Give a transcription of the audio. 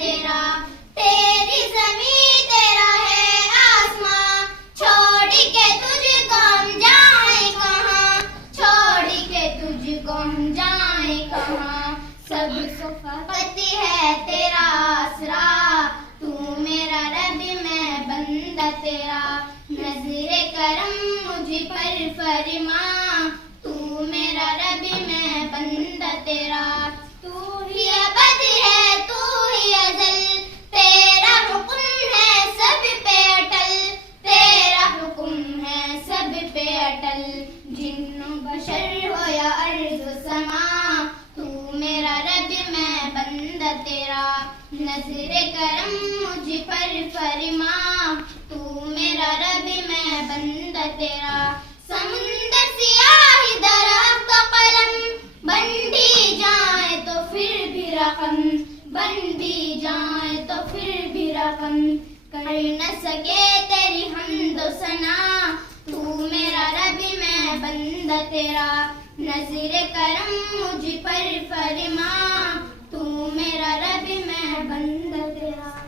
तेरा, तेरी ज़मीं तेरा है आसमां, छोड़ के तुझको हम जाए कहाँ, छोड़ के तुझको हम जाए कहाँ। सब सफ़ाकत है तेरा आसरा, तू मेरा रब मैं बंदा तेरा, नज़रे करम मुझ पर फरमा, तू मेरा रब मैं बंदा तेरा। तू ही अबद है तू ही अज़ल, तेरा हुक्म है सब पे अटल, तेरा हुक्म है सब पे अटल। जिन्नो बशर हो या अर्ज़ समा, तू मेरा रब मैं बंदा तेरा, नज़रे करम मुझ पर फरमा, तू मेरा रब मैं बंदा तेरा। समुंदर सियाही दरख्त कलम, बन भी जाए तो फिर भी रकम, बन भी जाए तो फिर भी रकम। कर न सके तेरी हम्दो सना, तू मेरा रब मैं बंदा तेरा, नज़रे करम मुझ पर फरमा, तू मेरा रब मैं बंदा तेरा।